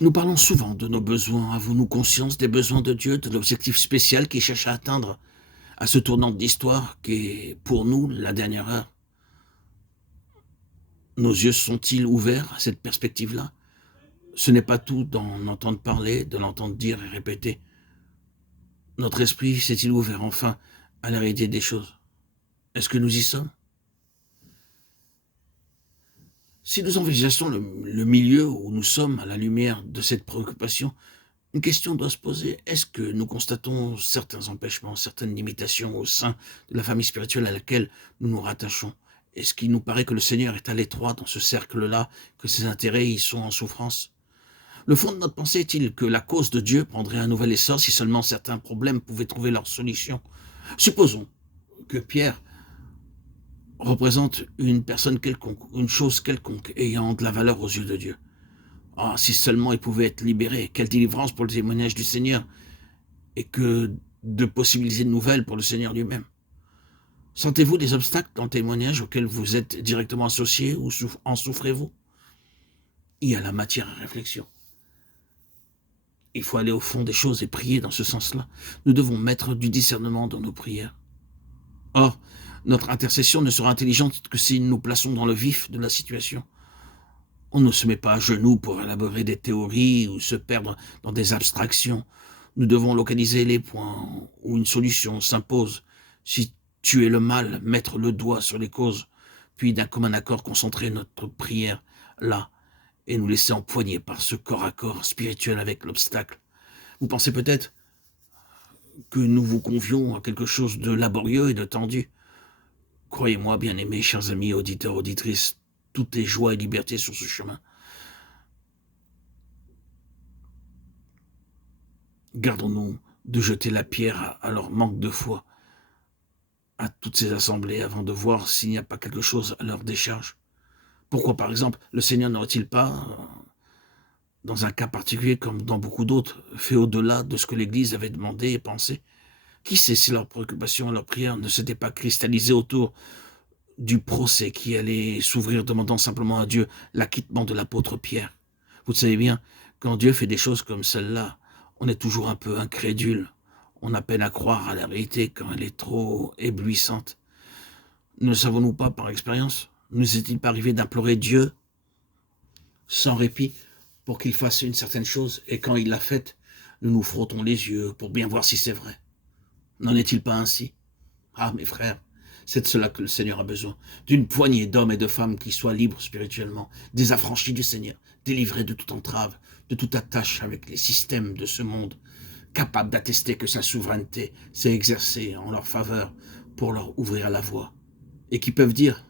Nous parlons souvent de nos besoins. Avons-nous conscience des besoins de Dieu, de l'objectif spécial qu'il cherche à atteindre à ce tournant de l'histoire qui est pour nous la dernière heure? Nos yeux sont-ils ouverts à cette perspective-là? Ce n'est pas tout d'en entendre parler, de l'entendre dire et répéter. Notre esprit s'est-il ouvert enfin à la réalité des choses? Est-ce que nous y sommes? Si nous envisageons le milieu où nous sommes à la lumière de cette préoccupation, une question doit se poser. Est-ce que nous constatons certains empêchements, certaines limitations au sein de la famille spirituelle à laquelle nous nous rattachons? Est-ce qu'il nous paraît que le Seigneur est à l'étroit dans ce cercle-là, que ses intérêts y sont en souffrance? Le fond de notre pensée est-il que la cause de Dieu prendrait un nouvel essor si seulement certains problèmes pouvaient trouver leur solution? Supposons que Pierre représente une personne quelconque, une chose quelconque ayant de la valeur aux yeux de Dieu. Ah, si seulement il pouvait être libéré, quelle délivrance pour le témoignage du Seigneur, et que de possibilités nouvelles pour le Seigneur lui-même. Sentez-vous des obstacles dans le témoignage auquel vous êtes directement associé ou en souffrez-vous? Il y a la matière à réflexion. Il faut aller au fond des choses et prier dans ce sens-là. Nous devons mettre du discernement dans nos prières. Or, notre intercession ne sera intelligente que si nous nous plaçons dans le vif de la situation. On ne se met pas à genoux pour élaborer des théories ou se perdre dans des abstractions. Nous devons localiser les points où une solution s'impose. Si tuer le mal, mettre le doigt sur les causes, puis d'un commun accord concentrer notre prière là et nous laisser empoigner par ce corps à corps spirituel avec l'obstacle. Vous pensez peut-être que nous vous convions à quelque chose de laborieux et de tendu. Croyez-moi, bien-aimés, chers amis, auditeurs, auditrices, tout est joie et liberté sur ce chemin. Gardons-nous de jeter la pierre à leur manque de foi, à toutes ces assemblées, avant de voir s'il n'y a pas quelque chose à leur décharge. Pourquoi, par exemple, le Seigneur n'aurait-il pas, dans un cas particulier comme dans beaucoup d'autres, fait au-delà de ce que l'Église avait demandé et pensé? Qui sait si leurs préoccupations et leurs prières ne s'étaient pas cristallisées autour du procès qui allait s'ouvrir, demandant simplement à Dieu l'acquittement de l'apôtre Pierre? Vous savez bien, quand Dieu fait des choses comme celle-là, on est toujours un peu incrédule. On a peine à croire à la vérité quand elle est trop éblouissante. Ne savons-nous pas par expérience? Nous est-il pas arrivé d'implorer Dieu sans répit pour qu'il fasse une certaine chose, et quand il l'a faite, nous nous frottons les yeux pour bien voir si c'est vrai? N'en est-il pas ainsi? Ah, mes frères, c'est de cela que le Seigneur a besoin, d'une poignée d'hommes et de femmes qui soient libres spirituellement, désaffranchis du Seigneur, délivrés de toute entrave, de toute attache avec les systèmes de ce monde, capables d'attester que sa souveraineté s'est exercée en leur faveur pour leur ouvrir la voie, et qui peuvent dire,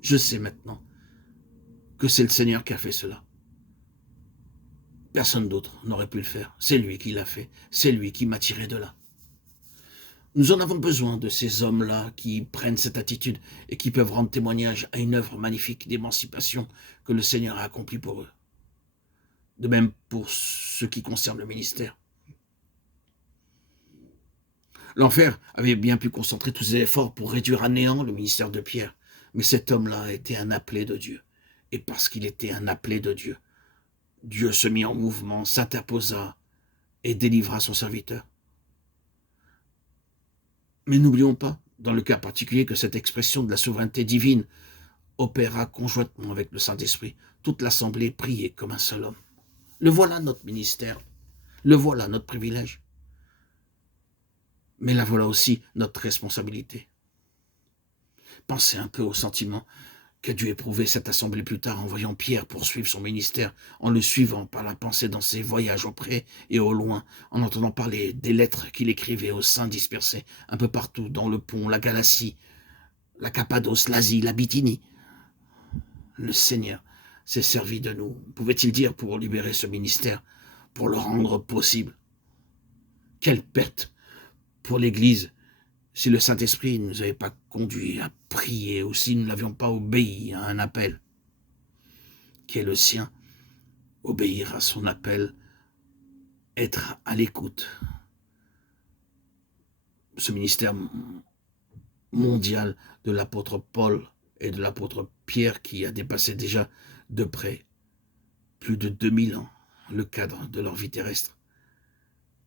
je sais maintenant que c'est le Seigneur qui a fait cela. Personne d'autre n'aurait pu le faire, c'est lui qui l'a fait, c'est lui qui m'a tiré de là. Nous en avons besoin de ces hommes-là qui prennent cette attitude et qui peuvent rendre témoignage à une œuvre magnifique d'émancipation que le Seigneur a accomplie pour eux. De même pour ce qui concerne le ministère. L'enfer avait bien pu concentrer tous ses efforts pour réduire à néant le ministère de Pierre, mais cet homme-là était un appelé de Dieu. Et parce qu'il était un appelé de Dieu, Dieu se mit en mouvement, s'interposa et délivra son serviteur. Mais n'oublions pas, dans le cas particulier, que cette expression de la souveraineté divine opéra conjointement avec le Saint-Esprit. Toute l'assemblée priait comme un seul homme. Le voilà notre ministère, le voilà notre privilège, mais la voilà aussi notre responsabilité. Pensez un peu au sentiment qu'a dû éprouver cette assemblée plus tard en voyant Pierre poursuivre son ministère, en le suivant par la pensée dans ses voyages au près et au loin, en entendant parler des lettres qu'il écrivait aux saints dispersés un peu partout dans le Pont, la Galatie, la Cappadoce, l'Asie, la Bithynie. Le Seigneur s'est servi de nous, pouvait-il dire, pour libérer ce ministère, pour le rendre possible. Quelle perte pour l'Église si le Saint-Esprit ne nous avait pas conduits à prier ou si nous n'avions pas obéi à un appel qui est le sien. Obéir à son appel, être à l'écoute. Ce ministère mondial de l'apôtre Paul et de l'apôtre Pierre qui a dépassé déjà de près plus de 2000 ans. le cadre de leur vie terrestre.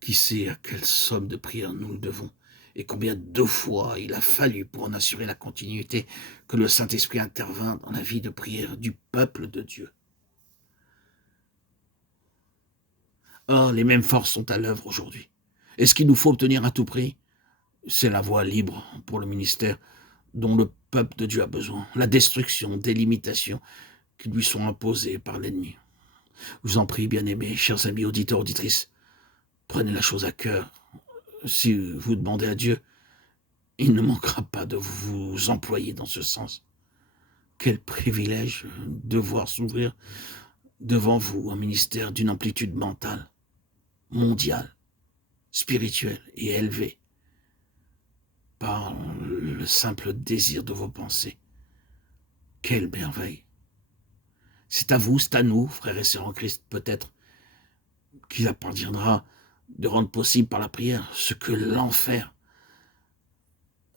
Qui sait à quelle somme de prières nous le devons, et combien de fois il a fallu pour en assurer la continuité que le Saint-Esprit intervint dans la vie de prière du peuple de Dieu. Or, les mêmes forces sont à l'œuvre aujourd'hui. Et ce qu'il nous faut obtenir à tout prix, c'est la voie libre pour le ministère dont le peuple de Dieu a besoin, la destruction des limitations qui lui sont imposées par l'ennemi. Je vous en prie, bien-aimés, chers amis auditeurs, auditrices, prenez la chose à cœur. Si vous demandez à Dieu, il ne manquera pas de vous employer dans ce sens. Quel privilège de voir s'ouvrir devant vous un ministère d'une amplitude mentale, mondiale, spirituelle et élevée par le simple désir de vos pensées. Quelle merveille! C'est à vous, c'est à nous, frères et sœurs en Christ, peut-être, qu'il appartiendra de rendre possible par la prière ce que l'enfer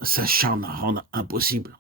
s'acharne à rendre impossible.